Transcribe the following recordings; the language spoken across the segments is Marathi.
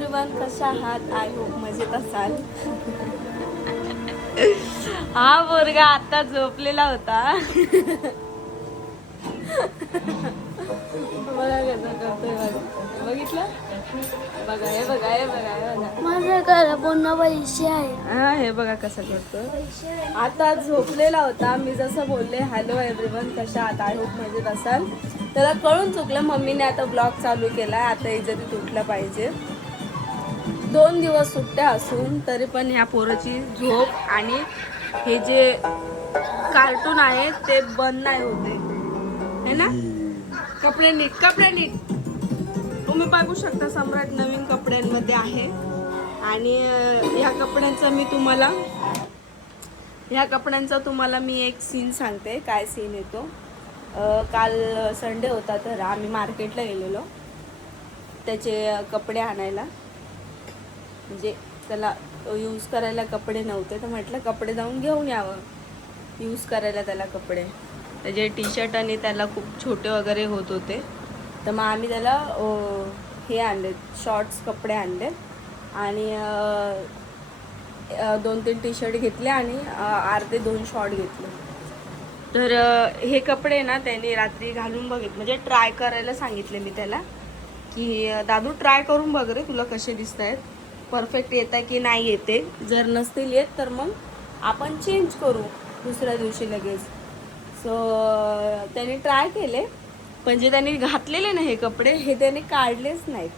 एव्हरीवन, कशा आहात? आय होप मजेत असाल. हा पोरगा आता झोपलेला होता. बघा कसं करतोय, बघा बघितलं, बघा हे बघा हे बघा हे बघा माझ्या घरा पूर्ण पैसे आहे. हा हे बघा कसं करतो. आता झोपलेला होता. मी जसं बोलले हॅलो एव्हरीवन कशा आहात, आय होप मजेत असाल. त्याला कळून चुकलं, मम्मीने आता ब्लॉग चालू केलाय. आता इज्जतीत उठलं पाहिजे. 2 दिवस सुट्ट्या असून तरी पण ह्या पोराची झोप आणि हे जे कार्टून आहे ते बंद नाही होते है ना. कपडे नीट तुम्ही बघू शकता, सम्राट नवीन कपड्यांमध्ये आहे. आणि ह्या कपड्यांचा तुम्हाला मी एक सीन सांगते. काय सीन येतो, काल संडे होता तर आम्ही मार्केटला गेलेलो त्याचे कपडे आणायला. म्हणजे त्याला यूज करायला कपडे नव्हते तर म्हटलं कपडे जाऊन घेऊन यावं यूज करायला त्याला कपडे. त्याचे टी शर्ट आणि त्याला खूप छोटे वगैरे होत होते तर मग आम्ही त्याला हे आणले, शॉर्ट्स कपडे आणले आणि 2-3 टी शर्ट घेतले आणि अर्धे 2 शॉर्ट घेतले. तर हे कपडे ना त्याने रात्री घालून बघितले, म्हणजे ट्राय करायला सांगितले मी त्याला की दादू ट्राय करून बघ रे, तुला कसे दिसत आहेत, परफेक्ट येत आहे की नाही येते. जर नसतील येत तर मग आपण चेंज करू दुसऱ्या दिवशी लगेच. सो त्याने ट्राय केले, पण जे त्यांनी घातलेले ना हे कपडे हे त्याने काढलेच नाहीत.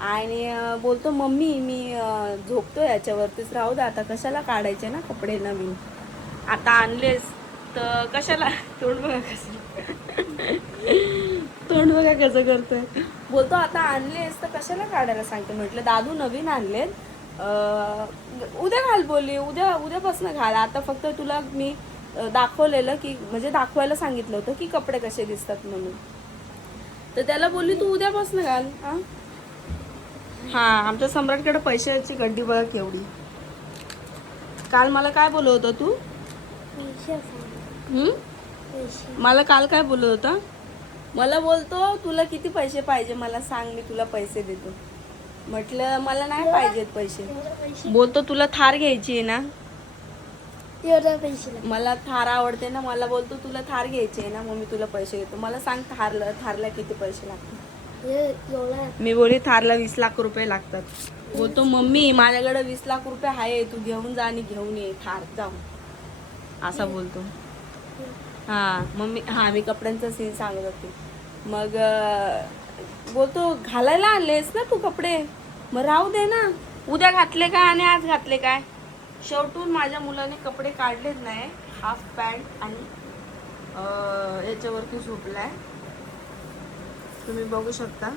आणि बोलतो मम्मी मी झोपतो याच्यावरतीच, राहू दे आता कशाला काढायचे ना कपडे नवीन, आता आणलेस तर कशाला. तोंड बघा कसं करतोय. बोलतो आता आणलेस तर कशाला काढायला सांगते. म्हटलं दादू नवीन आणलेत, उद्या घाल बोलली, उद्यापासून घाल. आता फक्त तुला मी दाखवलेलं की म्हणजे दाखवायला सांगितलं होतं की कपडे कसे दिसतात म्हणून. तर त्याला बोलली तू उद्यापासून घाल. हा आमच्या सम्राटकडे पैशाची गड्डी बघा केवढी. काल मला काय बोलत होता तू? मला काल काय बोलत होता? मला बोलतो तुला किती पैसे पाहिजे मला सांग, मी तुला पैसे देतो. म्हटलं मला नाही पाहिजेत पैसे. बोलतो तुला थार घ्यायची आहे ना, मला थार आवडते ना. मला बोलतो तुला थार घ्यायची आहे ना, मग मी तुला पैसे देतो. मला सांग थारला किती पैसे लागतात. मी बोलली थारला 20 लाख रुपये लागतात. बोलतो मम्मी माझ्याकडे 20 लाख रुपये आहे, तू घेऊन जा आणि घेऊन ये थार जाऊन, असा बोलतो. हा मम्मी, हा मी कपड्यांचा सीन सांगत होते. मग बोलतो घालायला आणलेस ना तू कपडे, मग राहू दे ना, उद्या घातले काय आणि आज घातले काय. शेवटून माझ्या मुलाने कपडे काढलेच नाही. हाफ पॅन्ट आणि याच्यावरती झोपलाय, तुम्ही बघू शकता.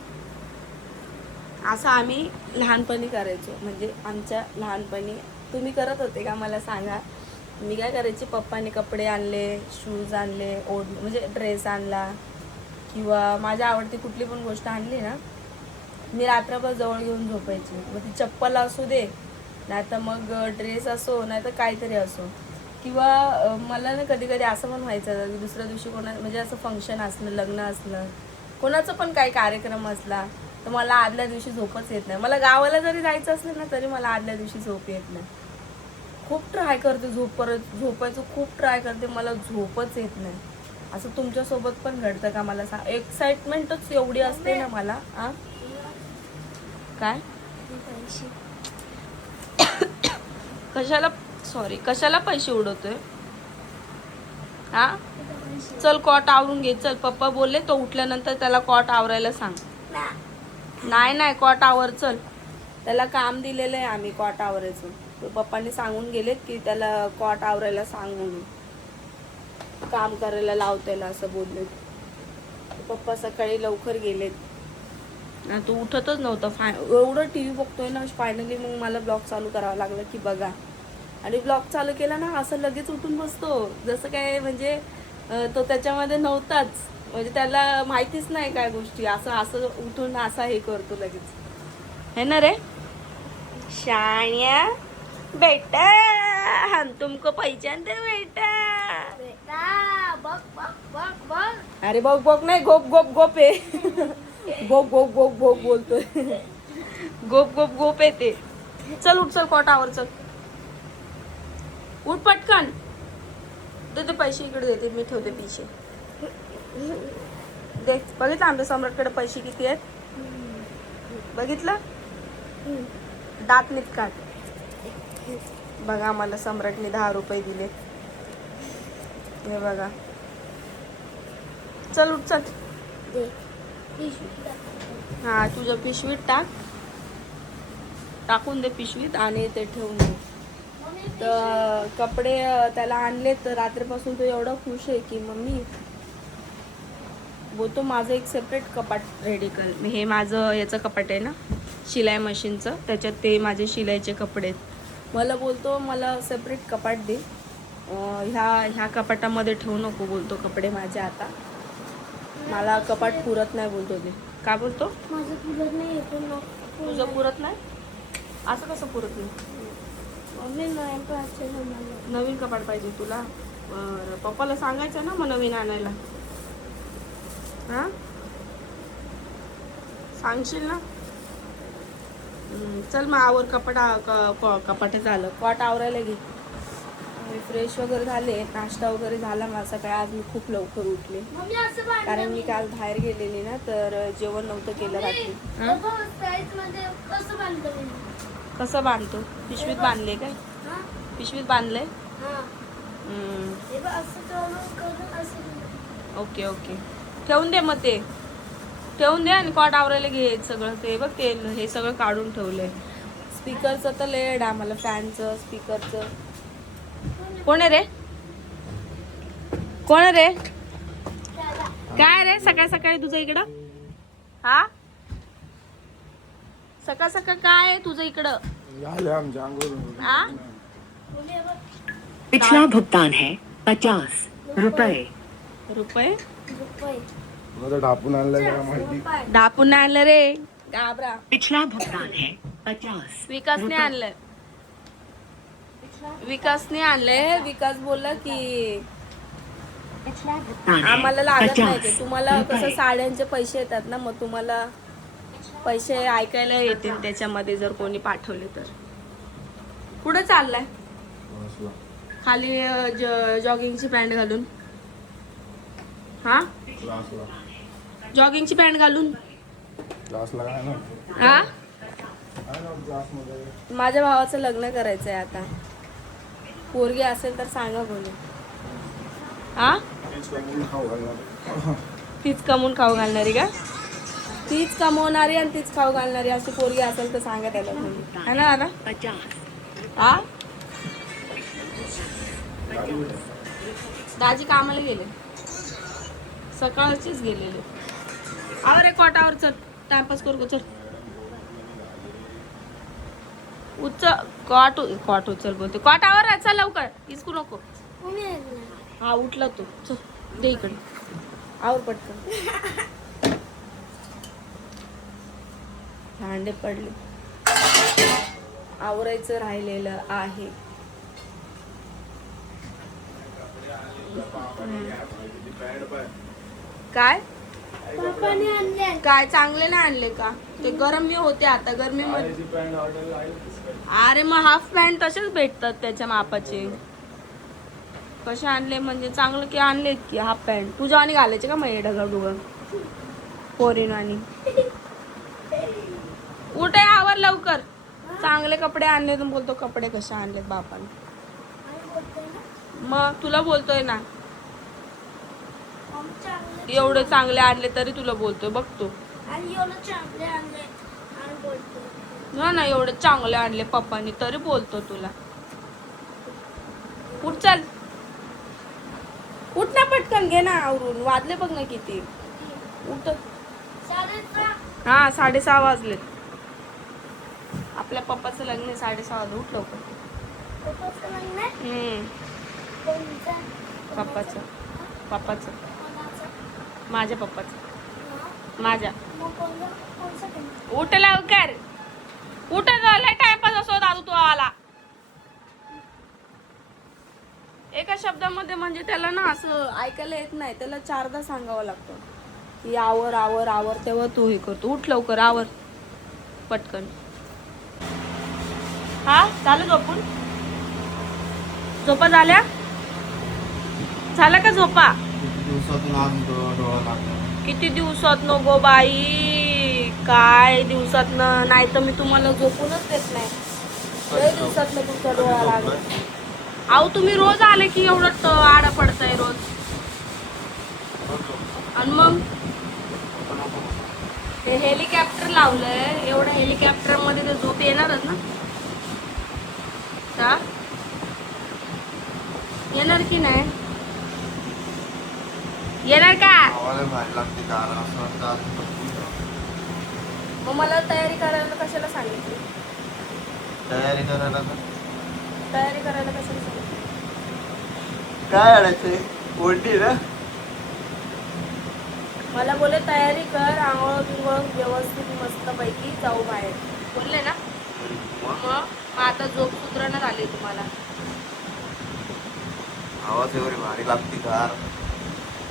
असं आम्ही लहानपणी करायचो. म्हणजे आमच्या लहानपणी तुम्ही करत होते का मला सांगा. मी काय करायची, पप्पाने कपडे आणले, शूज आणले, म्हणजे ड्रेस आणला किंवा माझ्या आवडती कुठली पण गोष्ट आणली ना, मी रात्रभर जवळ घेऊन झोपायची. मग ती चप्पल असू दे, नाही तर मग ड्रेस असो, नाही तर काहीतरी असो. किंवा मला ना कधी कधी असं पण व्हायचं की दुसऱ्या दिवशी म्हणजे असं फंक्शन असलं, लग्न असलं, कोणाचं पण काही कार्यक्रम असला तर मला आदल्या दिवशी झोपच येत नाही. मला गावाला जरी जायचं असलं ना तरी मला आदल्या दिवशी झोप येत नाही. खूप ट्राय करते झोपायचं खूप ट्राय करते, मला झोपच येत नाही. असं तुमच्यासोबत पण घडतं का मला सांग. एक्साइटमेंटच एवढी असते ना मला. काय कशाला पैसे उडवतोय. हा चल कॉट आवरून घे, चल. पप्पा बोलले तो उठल्यानंतर त्याला कॉट आवरायला सांग. नाही कॉट आवर, चल. त्याला काम दिलेलं आहे आम्ही कॉट आवरायचं. पप्पांनी सांगून गेलेत की त्याला कॉट आवरायला सांग म्हणून, काम करायला लाव त्याला असं बोलले. पप्पा सकाळी लवकर गेलेत, तो उठतच नव्हता. एवढं टी व्ही बघतोय ना, फायनली मग मला ब्लॉग चालू करावा लागला की बघा. आणि ब्लॉग चालू केला ना असं लगेच उठून बसतो जसं काय म्हणजे तो त्याच्यामध्ये नव्हताच. म्हणजे त्याला माहितीच नाही काय गोष्टी, असं उठून असा हे करतो लगेच, है ना रे शाण्या बेटा. हम तुमको पहचानते बेटा. अरे बघ नाही, गोप आहे. गोप बोलतोय. गोप गोप गोप येते. चल उठ, चल कोटावर चल. उठ पटकन. देते पैसे इकडे, देते मी, ठेवते पिशे. देख, बघितलं आमच्या सम्राटकडे पैसे किती आहेत. बघितलं, दात नीट काढ. बघा मला सम्राटने 10 रुपये दिले. हे बघा. चल उठ चल. हा तुझ्या पिशवीत टाक. टाकून दे पिशवीत आणि ते ठेवून दे. तर कपडे त्याला आणले तर रात्रीपासून तो एवढा खुश आहे की मम्मी बोलतो माझं एक सेपरेट कपाट रेडी कर. हे माझं याचं कपाट आहे ना शिलाई मशीनचं, त्याच्यात ते माझे शिलाईचे कपडे आहेत. मला बोलतो मला सेपरेट कपाट दे, ह्या कपाटामध्ये ठेवू नको बोलतो कपडे माझे. आता मला कपाट पुरत नाही बोलतो ते. काय बोलतो? माझं पुरत नाही. तुझं पुरत नाही? असं कसं पुरत नाही? मम्मी नवीन कपाट पाहिजे तुला? बरं, पप्पाला सांगायचं ना मग नवीन आणायला. हा सांगशील ना? चल मग आवर. कपाट झालं. कॉट आवरायला घे. मी फ्रेश वगैरे झाले, नाश्ता वगैरे झाला माझा. सकाळी आज मी खूप लवकर उठले कारण मी काल बाहेर गेलेली ना, तर जेवण नव्हतं केलं रात्री. कसं बांधतो? पिशवीत बांधले काय? पिशवीत बांधलंय. ओके ओके, ठेवून दे मग. ते ठेवून दे आणि कॉट आवरायला घे सगळं. ते बघ ते हे सगळं काढून ठेवलंय. स्पीकरचं तर लेड आम्हाला, फॅनचं स्पीकरचं. कोण आहे रे? कोण आहे रे? काय रे सकाळ सकाळी तुझं इकडं? हा सकाळ सकाळ काय आहे तुझं इकडं? हा पिछला भुगतान है 50 रुपए. रुपये ढापून आणलं का माहिती? ढापून आणलं रे घाबरा. पिछला भुगतान है 50. विकासने आणलंय. विकासने आणलंय. विकास बोलला की पिछला भुगतान है आम्हाला लागत नाही ते. 50 तुम्हाला कसं रुपए. साड्यांचे पैसे येतात ना, मग तुम्हाला पैसे ऐकायला येतील त्याच्यामध्ये जर कोणी पाठवले तर. कुठं चाललाय? खाली जॉगिंगची पॅन्ट घालून. हा जॉगिंगची पॅन्ट घालून. क्लासला काय ना? हा क्लासमध्ये माझ्या भावाचं लग्न करायचंय आता. पोरगी असेल तर सांगा कोणी. हा तीच कमवून खाऊ घालणारी का? तीच कमवणारी आणि तीच खाऊ घालणारी अशी पोरगी असेल तर सांगा त्याला कोणी. है ना दादा? 50. हा दाजी कामाला गेले, सकाळचीच गेलेले. आवर रे कॉटावर चल, टाइमपास करू चल. कॉट उचल बोलते. कॉटावर चल लवकर, इसकू नको. हा उठला तू. चल दे इकडे, आवर पटकन. भांडे पडले, आवरायचं राहिलेलं आहे. काय काय चांगले नाही आणले का? ते गरमी होते आता, गरमीमध्ये. अरे मग हाफ पॅन्ट तसेच भेटतात त्याच्या मापाचे. कसे आणले म्हणजे चांगले की आणलेत की हाफ पॅन्ट? तुझ्या आणि घालायचे का मग ढगा डुगा पोरीन आणि? उठे आवर लवकर. चांगले कपडे आणले तर बोलतो कपडे कसे आणलेत बापाने. मग तुला बोलतोय ना, एवढे चांगले आणले तरी तुला बोलतोय. बघतो ना ना एवढे चांगले आणले पप्पानी तरी बोलतो तुला. उठ चल, उठ ना पटकन, घे ना आवरून. वाजले बघ ना किती. उठ. हा 6:30 वाजले. आपल्या पप्पाचं लग्न आहे 6:30 वाजले. उठ लवकर. पप्पाचं माझ्या पप्पाचं माझ्या. उठ लवकर, उठ. टाइमपास असो दादू तो आला. एका शब्दामध्ये म्हणजे त्याला ना असं ऐकायला येत नाही, त्याला 4दा सांगावं लागतं की आवर आवर आवर, तेव्हा तू हे करतो. उठ लवकर, आवर पटकन. हा झालं झोपून? झोपा झाल्या? झाला का झोपा? दिवसातून आज डोळा लागला. किती दिवसात नको बाई, काय दिवसात नाही तर मी तुम्हाला झोपूनच देत नाही. लय दिवसात तुमचा डोळा लागला. अहो तुम्ही रोज आले की एवढं आडा पडताय रोज. आणि मग ते हेलिकॉप्टर लावलंय, एवढ्या हेलिकॉप्टर मध्ये तर झोप येणारच ना. का येणार की नाही? येणार का? आवाज भारी लागते कारण असं वाटतं आज झोपून जाऊ. मग मला तयारी करायला कशाला सांगितली? तयारी करायला का? तयारी करायला कशाला सांगितली? काय आणायचंय? ओढणी ना? मला बोले तयारी कर, आंघोळ बिंघोळ व्यवस्थित मस्त पैकी जाऊ बाहेर बोलले ना. मग आता झोप सुधारणा झाली तुम्हाला. आवाज एवढी भारी लागते कार.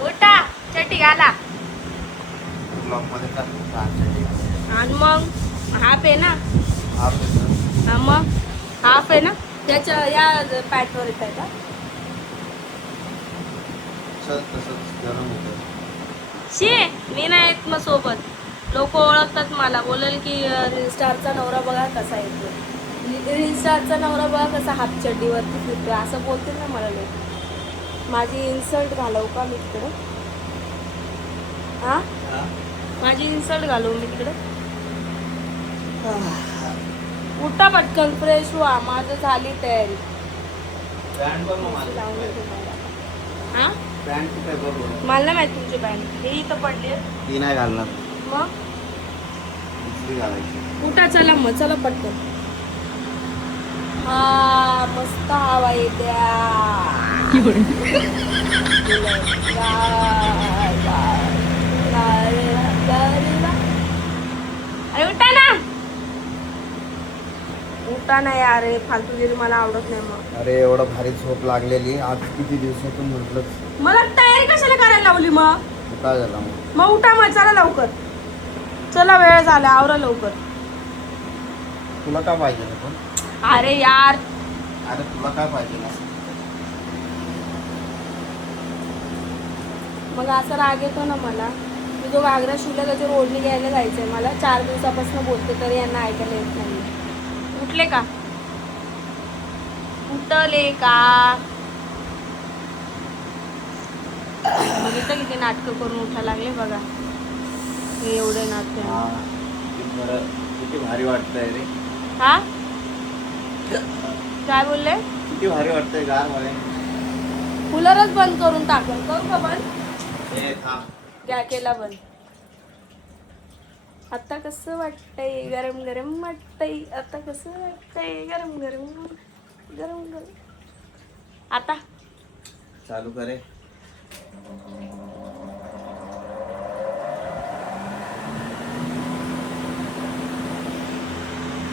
उठा चटी घाला. ब्लॉक मध्ये टाकते. आणि मग हाफ आहे ना. हा मग हाफ आहे ना, त्याच्या या पॅटवर येत आहे का? तसंच गरम होतं. शी मी नाही येत मग सोबत. लोक ओळखतात मला, बोलेल की रील स्टारचा नवरा बघा कसा येतो, रील स्टारचा नवरा बघा कसा हाफ चड्डीवरती फिरतोय, असं बोलतील ना मला लोक. माझी इन्सल्ट घालवू का मी तिकडे? हा माझी इन्सल्ट घालवू मी तिकडे? उठा पटकन, फ्रेश व्हा. माझं झाली तयारी. लावून देते मला. हा पॅन्ट कुठे बघ. मला नाही माहिती तुमची पॅन्ट, हे इथं पडली आहे. ती नाही घालणार. मग दुसरी घालायची. उठा चला मग, चला पटकन. हा मस्त हवा येत्या. अरे उठा ना, उठा ना यार, फालतूगिरी मला आवडत नाही. मग अरे एवढं भारी झोप लागलेली आज किती दिवसातून म्हटलं. मला तयारी कशाला करायला लावली मग? काय झालं मग उठा मग, चला लवकर, चला वेळ झाला, आवरा लवकर. तुला काय पाहिजे पण? अरे यार, अरे तुला काय पाहिजे ना? मग असा राग येतो ना मला. मी जो घागरा शिवला त्याच्यावर ओढणी घ्यायला जायचंय मला. 4 दिवसापासून बोलते तरी यांना ऐकायला येत नाही. उठले का? उठले का? बघितलं किती नाटकं करून उठा लागले बघा. हे एवढे नाटक. किती भारी वाटतंय रे. हा काय बोलले? किती भारी वाटतंय गार मध्ये. कूलरच बंद करून टाकून करू का बंद? हे थांब. क्या केला बंद? आता कसं वाटतंय? गरम गरम वाटतंय. आता कसं वाटतंय? गरम गरम गरम गरम. आता चालू करे.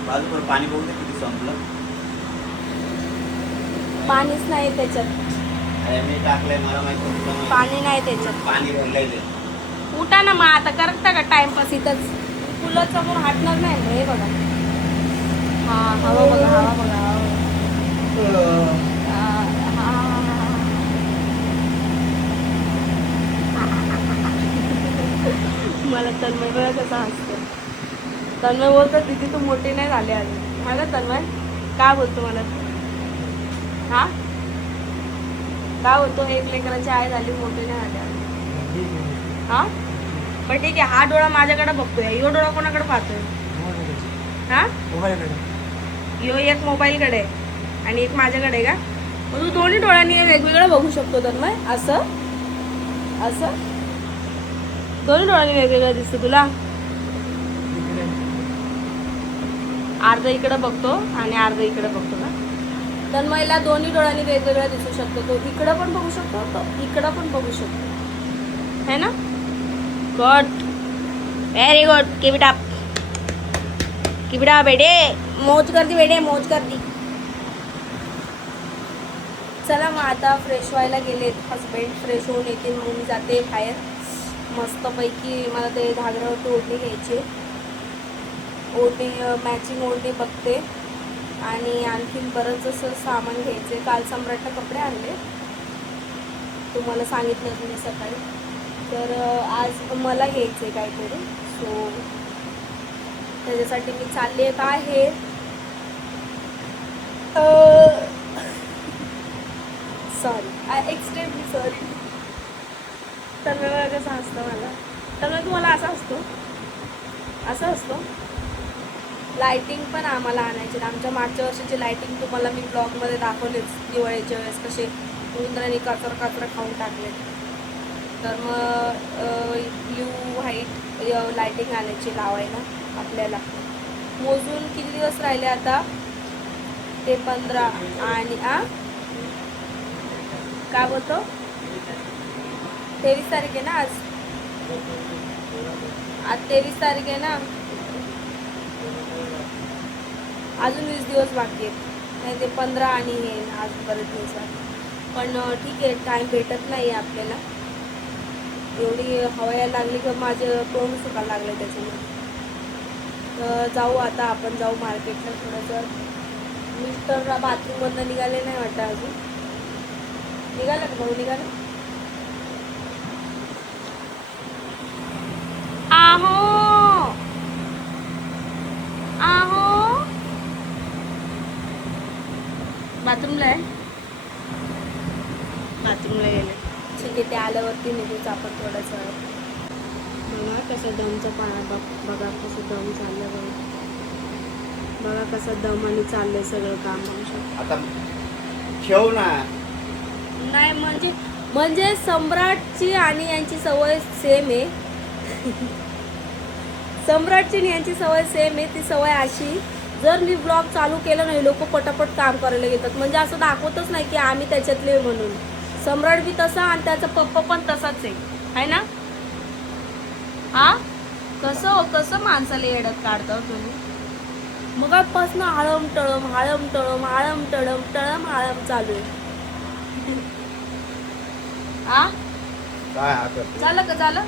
बाजूवर पाणी बघू दे किती संपलं. पाणीच नाही त्याच्यात. अरे मी टाकलंय, मला माहिती होतं. पाणी नाही त्याच्यात. पाणी भरलंय ते. उठा ना मग, आता करता का टाइमपास इथंच? कूलर समोर हटणार नाही ना. हे बघा, हा हवा बघा, हवा बघा, हवा. मला तन्मय बघा कसा हसतो. तन्मय बोलतो दीदी तू मोठी नाही झाली अजून. हा का तन्मय? काय बोलतो मला? हा काय बोलतो? एक लेकरांची आई झाली, मोठी नाही झाली अजून. हा पण ठीक आहे. हा डोळा माझ्याकडे बघतोय, यो डोळा कोणाकडे पाहतोय? हा यो एक मोबाईलकडे आणि एक माझ्याकडे का? मग तू दोन्ही डोळ्यांनी वेगवेगळं बघू शकतो तन्मय. असं असं दोन्ही डोळ्यांनी वेगवेगळं दिसतं तुला. अर्धा इकडे बघतो आणि अर्धा इकडे बघतो ना. तन्मयला दोन्ही डोळ्यांनी वेगवेगळं दिसू शकतो. तो इकडं पण बघू शकतो, तो इकडं पण बघू शकतो, है ना? Good, very good. Keep it up, keep it up बेटे. मौज कर दी बेटे, मौज कर दी. चला मग आता फ्रेश व्हायला गेलेत हसबंड. फ्रेश होऊन येतील मग मी जाते बाहेर मस्तपैकी. मला ते घागऱ्यावरती ओढणी घ्यायची. ओढणी मॅचिंग ओढणी बघते आणि आणखीन बरंच असं सामान घ्यायचे. काल सम्राटला कपडे आणले, तुम्हाला सांगितलं मी सकाळी. तर आज मला घ्यायचे काहीतरी, सो त्याच्यासाठी मी चालली आहे बाहेर. Sorry, I extremely sorry. तर कसं असतं मला, तर तुम्हाला असा असतो लायटिंग पण आम्हाला आणायची. आमच्या मागच्या वर्षीची लायटिंग तुम्हाला मी ब्लॉगमध्ये दाखवलेच, दिवाळीच्या वेळेस कसे उंदराने काचर खाऊन टाकले. तर मग ब्ल्यू व्हाईट लायटिंग आणायची लावायला आपल्याला. मोजून किती दिवस राहिले आता, ते 15 आणि काय बोलतो 23 तारीख आहे ना आज 23 तारीख आहे ना, अजून 20 दिवस बाकी आहेत. नाही ते 15 आणि हे आज बरेच दिवस आहे. पण ठीक आहे, टाईम भेटत नाही आपल्याला. एवढी हवा यायला लागली की माझं तोंड सुकायला लागलं त्याच्यामुळे. तर जाऊ आता आपण, जाऊ मार्केटला थोडंसं. मिस्टरला बाथरूममधनं निघाले नाही वाटतं अजून. निघालं का भाऊ, निघालं? आहो आहो बाथरूमला आहे, बाथरूमला गेले. ठीक आहे, ते आल्यावरती निघूच आपण थोडंसं. बघा कसं दमचं बघा कसं दम चाललं बघा कसं दम आणि चाललंय सगळं काम. आता ठेव ना. नाही म्हणजे सम्राटची आणि यांची सवय सेम आहे. सम्राटची आणि यांची सवय सेम आहे. ती सवय अशी, जर मी ब्लॉग चालू केलं नाही लोक पटापट काम करायला घेतात. म्हणजे असं दाखवतच नाही की आम्ही त्याच्यातले म्हणून. सम्राट बी तसा आणि त्याचा पप्पा पण तसाच आहे ना. हा कसं माणसाला येडत काढता तुम्ही. मगापासून हळम टळम चालू आहे. हा काय हा करते? झालं का, झालं?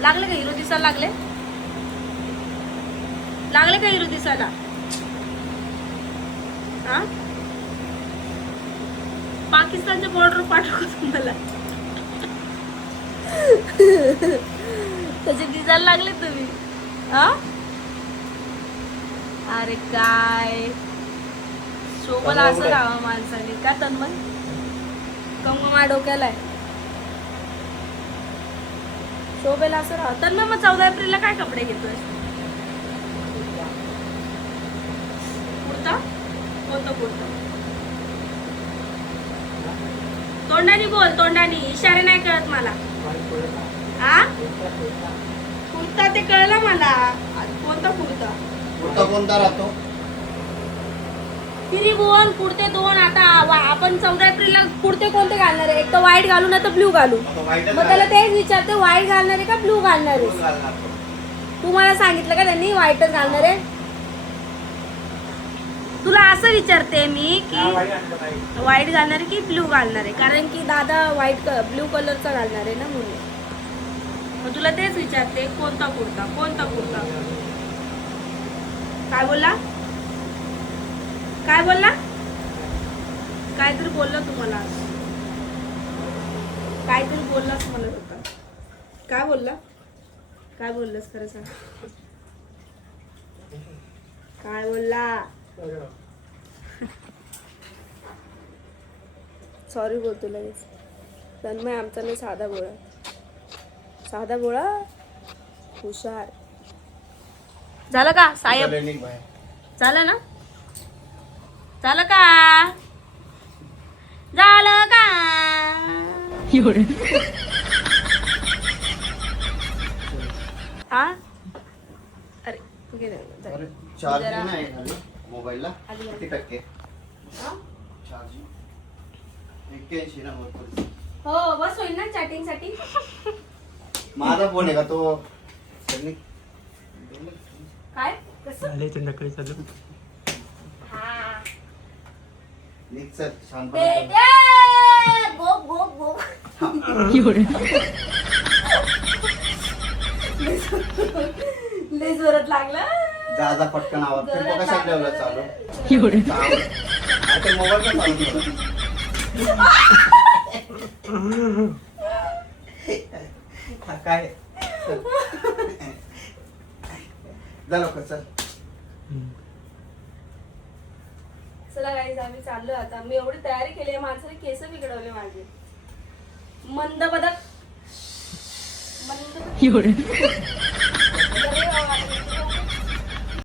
लागले का हिरो दिसायला लागले का हिरो दिसायला? हा पाकिस्तानच्या बॉर्डर पाठवू का तुम्हाला? त्याचे दिसायला लागले तुम्ही. हा अरे काय शोभला असं राहावं माणसाने का तन्मय? माझ्या डोक्याला आहे शोभेला असं राहा. तर मग 14 एप्रिलला काय कपडे घेतोय? कुर्ता? कोणता कुर्ता? तोंडानी बोल, तोंडानी. इशारे नाही कळत मला. आ कुर्ता ते कळलं मला. कोणता कुर्ता? कुर्ता कोणता राहतो? त्रिभुवन कुर्ते 2. आता आपण 14 एप्रिलला कुर्ते कोणते घालणार आहे? एक तर व्हाईट घालू ना तर ब्ल्यू घालू. मग त्याला तेच विचारते, व्हाईट घालणार आहे का ब्ल्यू घालणार आहे? तुम्हाला सांगितलं का त्यांनी व्हाईटच घालणार आहे? तुला असं विचारते मी की व्हाईट घालणार आहे की ब्ल्यू घालणार आहे, कारण की दादा व्हाईट ब्ल्यू कलरचा घालणार आहे ना म्हणून. मग तुला तेच विचारते, कोणता कुर्ता? काय बोलला? काहीतरी बोलला तुम्हाला, काहीतरी बोललास मला होता. काय बोललास खरं सांग. काय बोलला? सॉरी बोलतो लगेच. तन्मय आमचा लय साधा गोळा हुशार. झालं का साहेब? झालं ना? झालं का? हा अरे चार्जिंग नाही खाली मोबाईलला. किती टक्के चार्जिंग? 81 ना. हो बस होईल ना चॅटिंग साठी. माझा फोन आहे का तो? काय कसं? चालू हा निघ शांत. गो लय जोरात लागलं. जा जा पटकन आवाज टेम्पो कसा ठेवला चालू आता मोबाईल पण चालू ठेवला. हा, काय चल. जा लवकर चल. चला गाईज आम्ही चाललो आता. मी एवढी तयारी केली आहे, माणसाने केस बिघडवले माझे. मंद बदक मंद